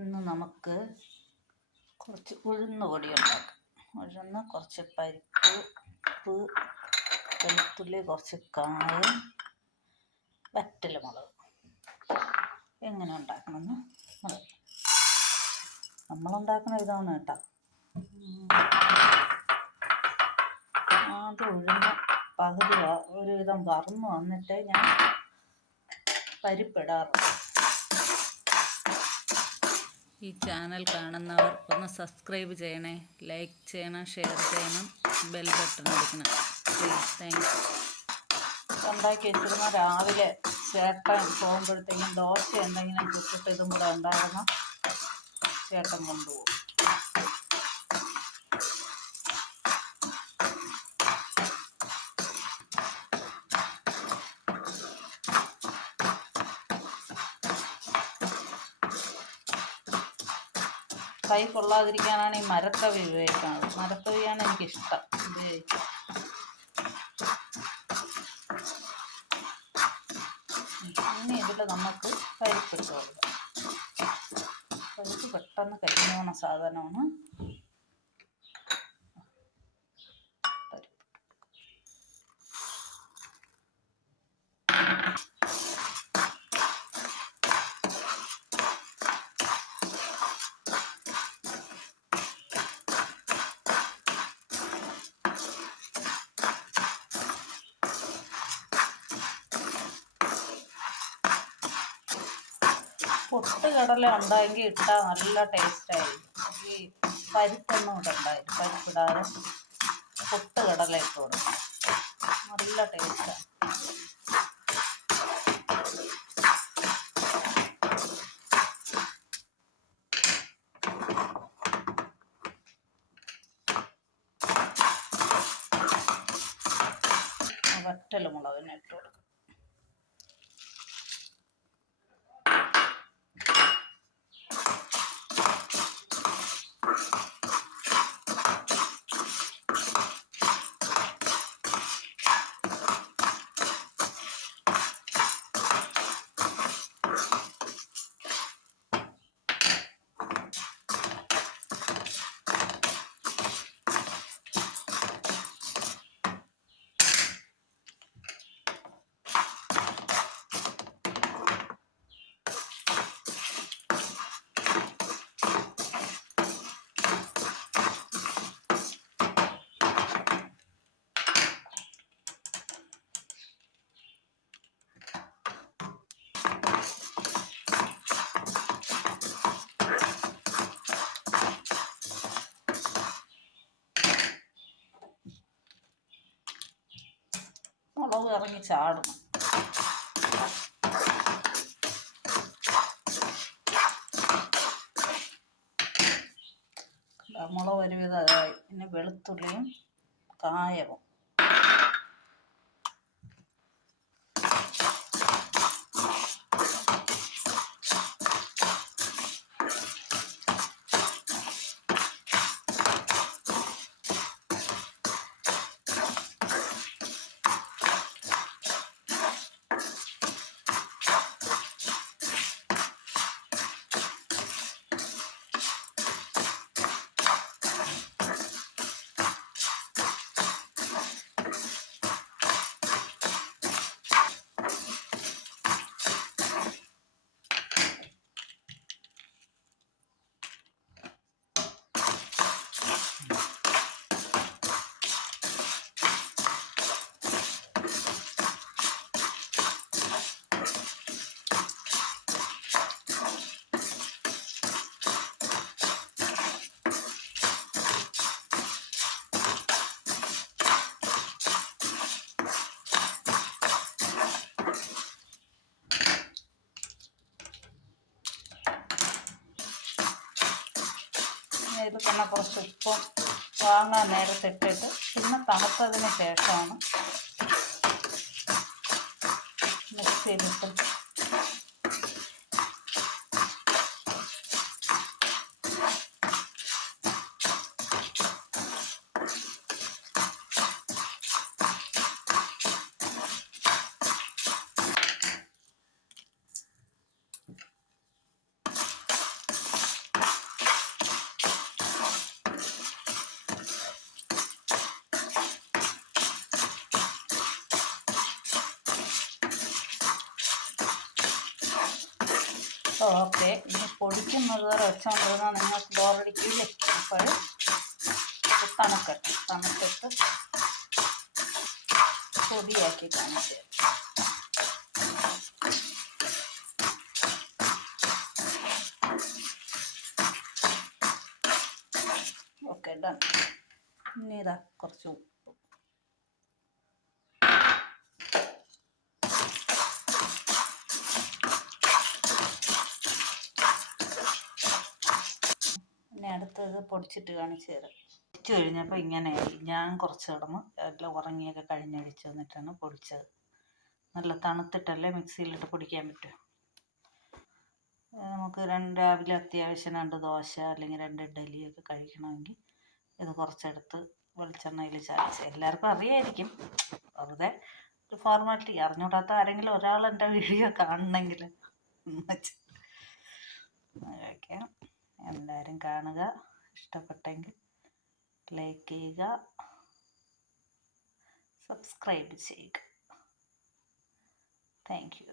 ഇന്ന് നമുക്ക് കുറച്ച് ഉഴുന്ന് പൊടി ഉണ്ടാക്കാം. ഉഴുന്ന് കുറച്ച് പരിപ്പ് ഉപ്പ് വെളുത്തുള്ളി കുറച്ച് കായം വറ്റൽ മുളക്. എങ്ങനെ ഉണ്ടാക്കണമെന്ന് നമ്മളുണ്ടാക്കുന്ന ഇതാണ് കേട്ടോ. ആദ്യം ഉഴുന്ന് പകുതി ഒരുവിധം വറന്ന് വന്നിട്ട് ഞാൻ പരിപ്പിടാറുള്ളൂ. ഈ ചാനൽ കാണുന്നവർ ഒന്ന് സബ്സ്ക്രൈബ് ചെയ്യണേ ലൈക്ക് ചെയ്യണം ഷെയർ ചെയ്യണം ബെൽ ബട്ടൺ അടിക്കണം. പ്ലീസ് താങ്ക് യു ഉണ്ടാക്കി വെച്ചിരുന്ന രാവിലെ ചേട്ടൻ പോകുമ്പോഴത്തേക്കും ദോശ എന്തെങ്കിലും ചുട്ടിട്ട് ഇതും കൂടെ ഉണ്ടായിരുന്നു. ചേട്ടൻ കൊണ്ടുപോകും. കൈ കൊള്ളാതിരിക്കാനാണ് ഈ മരത്തവി ഉപയോഗിക്കുന്നത് മരത്തവിയാണ് എനിക്കിഷ്ടം. ഉപയോഗിക്കാൻ ഇതിൽ നമുക്ക് പരിപ്പിട്ട് കൊടുക്കാം. പരിപ്പ് പെട്ടെന്ന് കരിഞ്ഞു പോകുന്ന സാധനമാണ്. പൊട്ട് കടല ഉണ്ടായെങ്കിൽ ഇട്ടാൽ നല്ല ടേസ്റ്റ് ആയിരിക്കും. ഈ പരിപ്പൊന്നും ഇവിടെ ഉണ്ടായിരുന്നു പരിപ്പിടാതെ പൊട്ട് കടല ഇട്ട് കൊടുക്കും. നല്ല ടേസ്റ്റാണ് വറ്റൽ മുളകിനെ ഇട്ട് കൊടുക്കും. മുളക് ഇറങ്ങി ചാടണം ദാ മുളക് ഒരുവിധമായി പിന്നെ വെളുത്തുള്ളിയും കായവും ഇനി ഇതിൽ തന്നെ കുറച്ച് ഉപ്പും വാങ്ങാൻ നേരത്തെ ഇട്ടിട്ട് പിന്നെ തണുത്തതിന് ശേഷമാണ് മിക്സ് ഓക്കെ. ഇനി പൊടിക്കുന്നത് വരെ വെച്ചോണ്ടിരുന്നാൽ നിങ്ങൾക്ക് ബോറടിക്കില്ലേ അപ്പോൾ തണുക്കട്ടെ. തണുത്തിട്ട് പൊടിയാക്കി കാണിച്ചു ഓക്കെ ഡൺ. ഇനി ഇതാ കുറച്ച് ഉപ്പ്. അടുത്തത് പൊടിച്ചിട്ട് കാണിച്ചു തരാം. പൊടിച്ചു കഴിഞ്ഞപ്പോൾ ഇങ്ങനെയായി. ഞാൻ കുറച്ച് കിടന്ന്. എല്ലാം ഉറങ്ങിയൊക്കെ കഴിഞ്ഞഴിച്ച് വന്നിട്ടാണ് പൊടിച്ചത്. നല്ല തണുത്തിട്ടല്ലേ മിക്സിയിലിട്ട് പൊടിക്കാൻ പറ്റും. നമുക്ക് രണ്ട് രാവിലെ അത്യാവശ്യം രണ്ട് ദോശ അല്ലെങ്കിൽ രണ്ട് ഇഡ്ഡലിയൊക്കെ കഴിക്കണമെങ്കിൽ ഇത് കുറച്ചെടുത്ത് വെളിച്ചെണ്ണയിൽ ചാലിച്ച് എല്ലാവർക്കും അറിയായിരിക്കും. വെറുതെ ഒരു ഫോർമാലിറ്റി അറിഞ്ഞൂടാത്ത ആരെങ്കിലും ഒരാൾ എന്റെ വീഡിയോ കാണണമെങ്കിൽ ഓക്കെ എല്ലാവരും കാണുക. ഇഷ്ടപ്പെട്ടെങ്കിൽ ലൈക്ക് ചെയ്യുക സബ്സ്ക്രൈബ് ചെയ്യുക. Thank you